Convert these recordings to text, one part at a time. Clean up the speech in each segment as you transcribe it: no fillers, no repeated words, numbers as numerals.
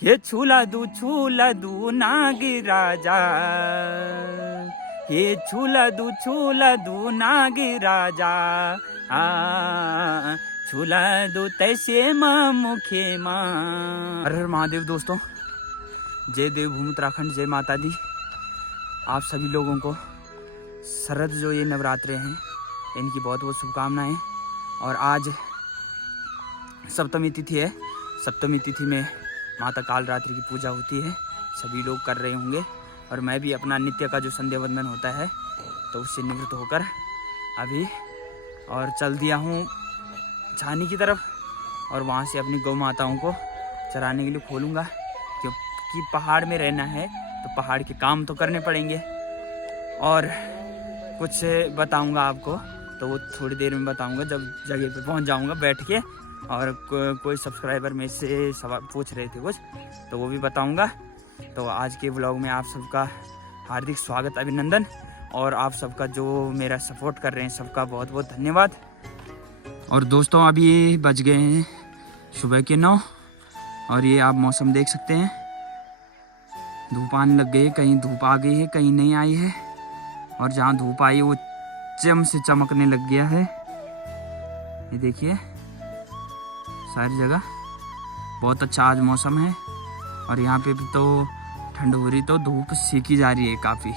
हे छूला दू नागी राजा, हे छूला दू नागी राजा, छूला दू तैसे माँ मुखे माँ। हर हर महादेव। दोस्तों, जय देवभूमि उत्तराखंड, जय माता दी। आप सभी लोगों को शरद जो ये नवरात्रे हैं इनकी बहुत बहुत शुभकामनाएं। और आज सप्तमी तिथि है। सप्तमी तिथि में माता कालरात्रि की पूजा होती है, सभी लोग कर रहे होंगे। और मैं भी अपना नित्य का जो संध्या वंदन होता है तो उससे निवृत्त होकर अभी और चल दिया हूँ छानी की तरफ, और वहाँ से अपनी गौ माताओं को चराने के लिए खोलूँगा। क्योंकि पहाड़ में रहना है तो पहाड़ के काम तो करने पड़ेंगे। और कुछ बताऊँगा आपको, तो वो थोड़ी देर में बताऊँगा जब जगह पे पहुँच जाऊँगा बैठ के। और कोई सब्सक्राइबर में से सवाल पूछ रहे थे कुछ, तो वो भी बताऊंगा। तो आज के व्लॉग में आप सबका हार्दिक स्वागत, अभिनंदन। और आप सबका जो मेरा सपोर्ट कर रहे हैं सबका बहुत बहुत धन्यवाद। और दोस्तों, अभी बज गए हैं सुबह के 9, और ये आप मौसम देख सकते हैं। धूप आने लग गई है, कहीं धूप आ गई है कहीं नहीं आई है। और जहाँ धूप आई वो चम से चमकने लग गया है। ये देखिए, सारी जगह बहुत अच्छा आज मौसम है। और यहाँ पे भी तो ठंड हो रही, तो धूप सेकी जा रही है काफ़ी।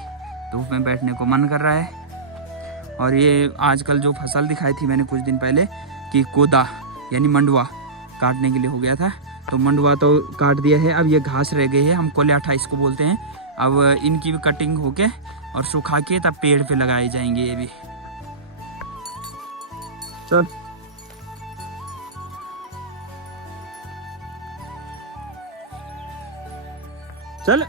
धूप में बैठने को मन कर रहा है। और ये आजकल जो फसल दिखाई थी मैंने कुछ दिन पहले कि कोदा यानी मंडुआ काटने के लिए हो गया था, तो मंडुआ तो काट दिया है। अब ये घास रह गई है, हम कोल्याठा इसको बोलते हैं। अब इनकी भी कटिंग होके और सुखा के तब पेड़ पे लगाए जाएंगे। ये भी चल चल।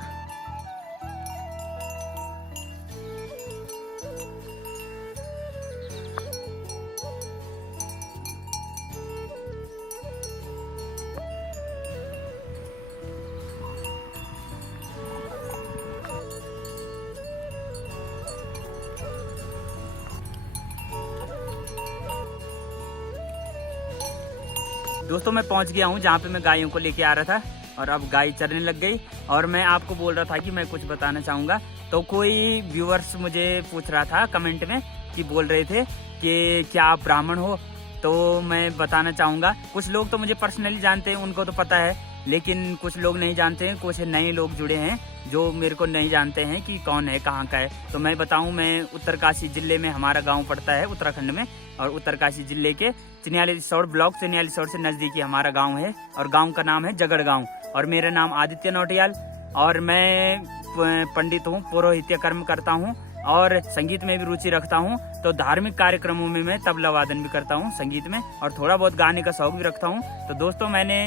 दोस्तों, मैं पहुंच गया हूं जहां पे मैं गायों को लेके आ रहा था, और अब गाय चरने लग गई। और मैं आपको बोल रहा था कि मैं कुछ बताना चाहूँगा। तो कोई व्यूअर्स मुझे पूछ रहा था कमेंट में कि बोल रहे थे कि क्या आप ब्राह्मण हो। तो मैं बताना चाहूँगा, कुछ लोग तो मुझे पर्सनली जानते हैं, उनको तो पता है, लेकिन कुछ लोग नहीं जानते हैं। कुछ नए लोग जुड़े हैं जो मेरे को नहीं जानते हैं कि कौन है, कहाँ का है। तो मैं बताऊँ, मैं उत्तरकाशी जिले में हमारा गाँव पड़ता है उत्तराखंड में। और उत्तरकाशी जिले के चिन्यालीसौड़ ब्लॉक, चिन्यालीसौड़ से नज़दीकी हमारा गांव है। और गांव का नाम है जगड़ गांव। और मेरा नाम आदित्य नौटियाल, और मैं पंडित हूँ, पुरोहित्य कर्म करता हूँ, और संगीत में भी रुचि रखता हूँ। तो धार्मिक कार्यक्रमों में मैं तबला वादन भी करता हूँ संगीत में, और थोड़ा बहुत गाने का शौक भी रखता हूँ। तो दोस्तों, मैंने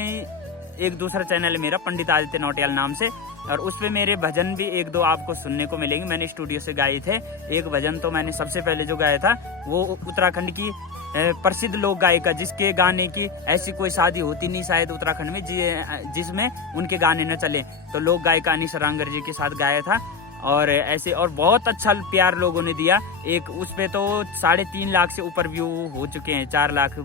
एक दूसरा चैनल है मेरा, पंडित आदित्य नौटियाल नाम से, और उस पे मेरे भजन भी एक दो आपको सुनने को मिलेंगे। मैंने स्टूडियो से गाए थे एक भजन। तो मैंने सबसे पहले जो गाया था वो उत्तराखंड की प्रसिद्ध लोक गायिका, जिसके गाने की ऐसी कोई शादी होती नहीं शायद उत्तराखंड में जिसमें उनके गाने न चले, तो लोक गायिका अनीश रांगर जी के साथ गाया था। और ऐसे और बहुत अच्छा प्यार लोगों ने दिया। एक उस पे तो 3.5 लाख से ऊपर व्यू हो चुके हैं, 4 लाख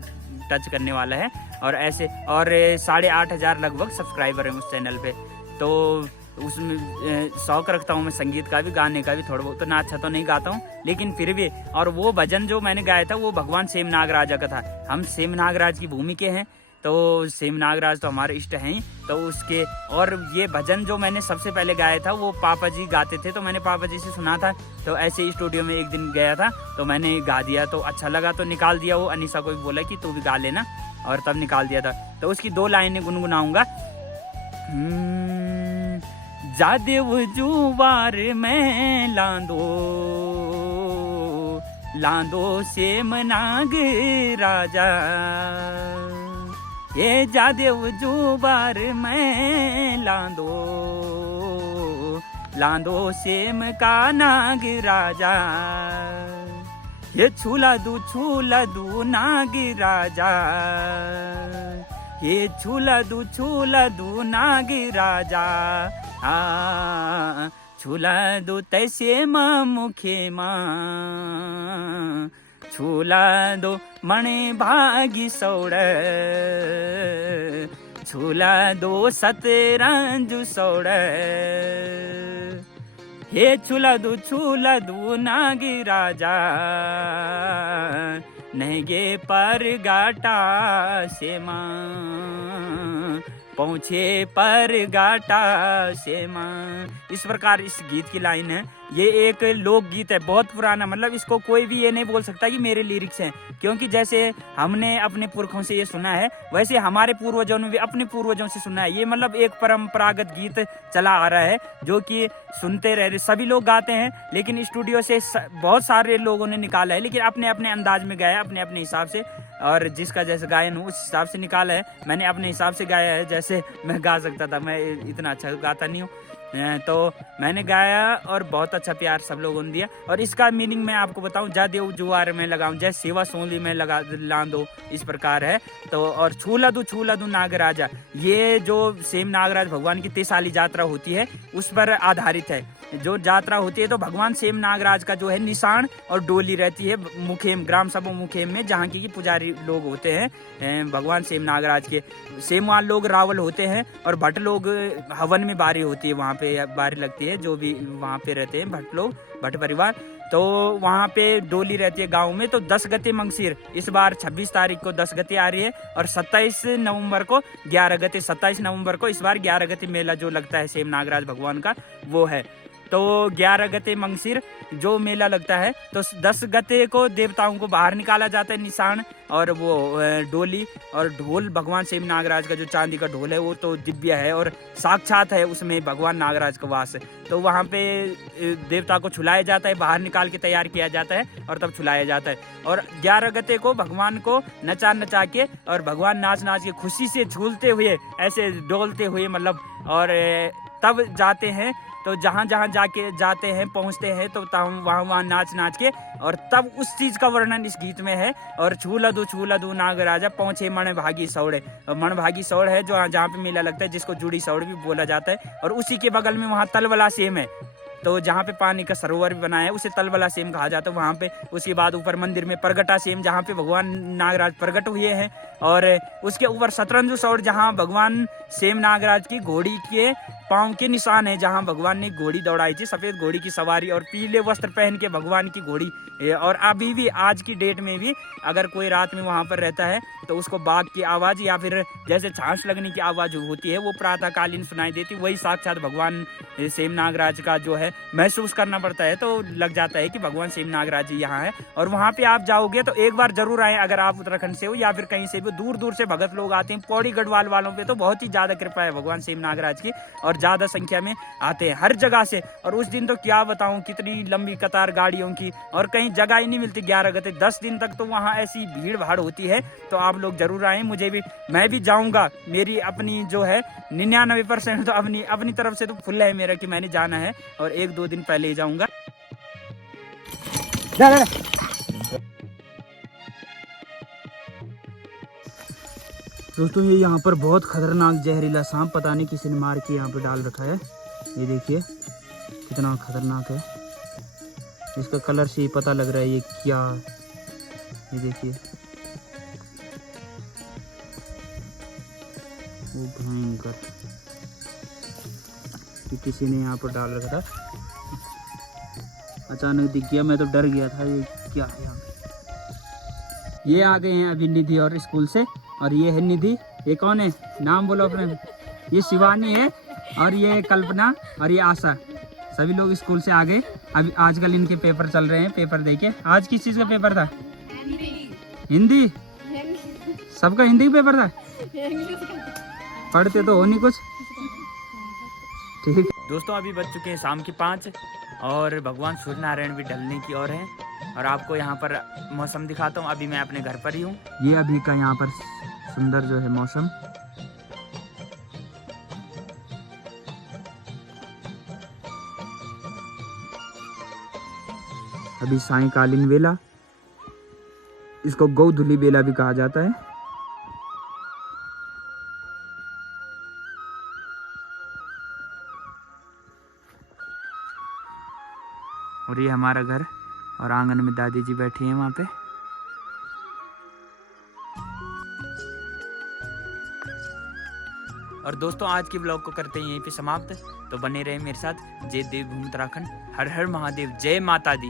टच करने वाला है। और ऐसे और 8,500 लगभग सब्सक्राइबर हैं उस चैनल पे। तो उसमें शौक रखता हूँ मैं संगीत का भी, गाने का भी थोड़ा बहुत। तो ना अच्छा तो नहीं गाता हूँ, लेकिन फिर भी। और वो भजन जो मैंने गाया था वो भगवान सेम नागराजा का था। हम सेम नागराज की भूमि के हैं, तो सेम नागराज तो हमारे इष्ट हैं ही। तो उसके और ये भजन जो मैंने सबसे पहले गाया था वो पापा जी गाते थे, तो मैंने पापा जी से सुना था। तो ऐसे ही स्टूडियो में एक दिन गया था, तो मैंने गा दिया, तो अच्छा लगा तो निकाल दिया। वो अनीसा को भी बोला कि तू भी गा लेना, और तब निकाल दिया था। तो उसकी 2 लाइनें गुनगुनाऊंगा। जादेव जुवार में लांदो सेम नाग राजा, ये जादेव जुवार में लांदो सेम का नाग राजा, ये छूला दू नाग राजा, ये छूला दू नाग राजा, छूला दू तैसे माँ मुखे माँ, छूला दो मणे भागी सौड़, छूला दो सतरंजू सोड़ हे छूला दू नागी राजा नहगे पर गाटा से माँ पहुँचे पर गाटा से माँ। इस प्रकार इस गीत की लाइन है। ये एक लोकगीत है, बहुत पुराना, मतलब इसको कोई भी ये नहीं बोल सकता कि मेरे लिरिक्स हैं, क्योंकि जैसे हमने अपने पुरखों से ये सुना है वैसे हमारे पूर्वजों ने भी अपने पूर्वजों से सुना है। ये मतलब एक परंपरागत गीत चला आ रहा है जो कि सुनते रह रहे, सभी लोग गाते हैं, लेकिन स्टूडियो से बहुत सारे लोगों ने निकाला है, लेकिन अपने अपने अंदाज में गाया, अपने अपने हिसाब से, और जिसका जैसे गायन हो उस हिसाब से निकाला है। मैंने अपने हिसाब से गाया है, जैसे मैं गा सकता था, मैं इतना अच्छा गाता नहीं हूँ, तो मैंने गाया और बहुत अच्छा प्यार सब लोगों ने दिया। और इसका मीनिंग मैं आपको बताऊं, जा देव जुआर में लगाऊं, जैसे सेवा सोली में लगा ला दो, इस प्रकार है। तो और छूला दू नागराजा, ये जो सेम नागराज भगवान की 3 साली यात्रा होती है उस पर आधारित है। जो यात्रा होती है तो भगवान सेम नागराज का जो है निशान और डोली रहती है मुखेम, ग्राम सभा मुखेम में, जहाँ की पुजारी लोग होते हैं भगवान सेम नागराज के। सेमवान लोग रावल होते हैं और भट्ट लोग हवन में बारी होती है, वहाँ पे बारी लगती है, जो भी वहाँ पे रहते हैं भट्ट लोग, भट्ट परिवार, तो वहाँ पे डोली रहती है गांव में। तो 10 गते मंगसिर, इस बार 26 तारीख को 10 गते आ रही है, और 27 नवंबर को 11 गते, 27 नवंबर को इस बार 11 गते मेला जो लगता है सेम नागराज भगवान का वो है। तो 11 गते मंगसिर जो मेला लगता है, तो 10 गते को देवताओं को बाहर निकाला जाता है निशान, और वो डोली और ढोल, भगवान सेम नागराज का जो चांदी का ढोल है वो तो दिव्य है और साक्षात है, उसमें भगवान नागराज का वास है। तो वहाँ पे देवता को छुलाया जाता है, बाहर निकाल के तैयार किया जाता है और तब छुलाया जाता है। और 11 गते को भगवान को नचा के और भगवान नाच के खुशी से झूलते हुए, ऐसे डोलते हुए, मतलब, और तब जाते हैं। तो जहाँ जाते हैं, पहुँचते हैं, तो वहाँ नाच के, और तब उस चीज का वर्णन इस गीत में है। और छूला दू नागराजा पहुँचे मन भागी सौड़े, मन भागी सौड़ है जो जहाँ पे मेला लगता है, जिसको जुड़ी सौड़ भी बोला जाता है। और उसी के बगल में वहाँ तलवला सेम है, तो जहाँ पे पानी का सरोवर भी बनाया है उसे तलवला सेम कहा जाता है वहाँ पे। उसके बाद ऊपर मंदिर में परगटा सेम, जहाँ पे भगवान नागराज प्रकट हुए हैं, और उसके ऊपर शतरंजू सौड़, जहाँ भगवान सेम नागराज की घोड़ी के पांव के निशान है, जहाँ भगवान ने घोड़ी दौड़ाई थी, सफेद घोड़ी की सवारी, और पीले वस्त्र पहन के भगवान की घोड़ी। और अभी भी आज की डेट में भी अगर कोई रात में वहाँ पर रहता है तो उसको बाघ की आवाज या फिर जैसे छाछ लगने की आवाज होती है वो प्रातःकालीन सुनाई देती, वही साक्षात भगवान सेम नागराज का जो है महसूस करना पड़ता है। तो लग जाता है कि भगवान सेम नागराज जी यहाँ है। और वहाँ पे आप जाओगे तो एक बार जरूर आए, अगर आप उत्तराखंड से हो या फिर कहीं से भी, दूर दूर से भगत लोग आते हैं। पौड़ी गढ़वाल वालों पे तो बहुत ही ज्यादा कृपा है भगवान सेम नागराज की, और ज्यादा संख्या में आते हैं हर जगह से। और उस दिन तो क्या बताऊं, कितनी लंबी कतार गाड़ियों की, और कहीं जगह ही नहीं मिलती 11 गते, 10 दिन तक तो वहाँ ऐसी भीड़ भाड़ होती है। तो आप लोग जरूर आए, मैं भी जाऊंगा। मेरी अपनी जो है 99% तो अपनी तरफ से तो फुल है मेरा कि मैंने जाना है, और 1-2 दिन पहले ही जाऊंगा। दोस्तों ये यहाँ पर बहुत खतरनाक जहरीला सांप, पता नहीं किसी ने मार के यहाँ पे डाल रखा है। ये देखिए कितना खतरनाक है, इसका कलर से ही पता लग रहा है ये क्या। ये देखिए वो भयंकर, कि किसी ने यहाँ पर डाल रखा था, अचानक दिख गया, मैं तो डर गया था ये क्या है यहाँ पे। ये आ गए हैं अभी निधि और स्कूल से, और ये है निधि, ये कौन है, नाम बोलो अपने। ये शिवानी है, और ये कल्पना, और ये आशा, सभी लोग स्कूल से आ गए। अभी आजकल इनके पेपर चल रहे हैं, पेपर देखे। आज किस चीज़ का पेपर था? हिंदी। सबका हिंदी का पेपर था? पढ़ते तो हो नहीं कुछ। ठीक दोस्तों, अभी बज चुके हैं शाम के 5, और भगवान सूर्य नारायण भी ढलने की ओर है। और आपको यहाँ पर मौसम दिखाता हूँ। अभी मैं अपने घर पर ही हूँ। ये अभी का यहाँ पर सुंदर जो है मौसम। अभी सायंकालीन बेला, इसको गौधुली बेला भी कहा जाता है। और ये हमारा घर, और आंगन में दादी जी बैठी हैं वहाँ पे। और दोस्तों आज की ब्लॉग को करते हैं यहीं पे समाप्त। तो बने रहे मेरे साथ। जय देवभूमि उत्तराखंड, हर हर महादेव, जय माता दी।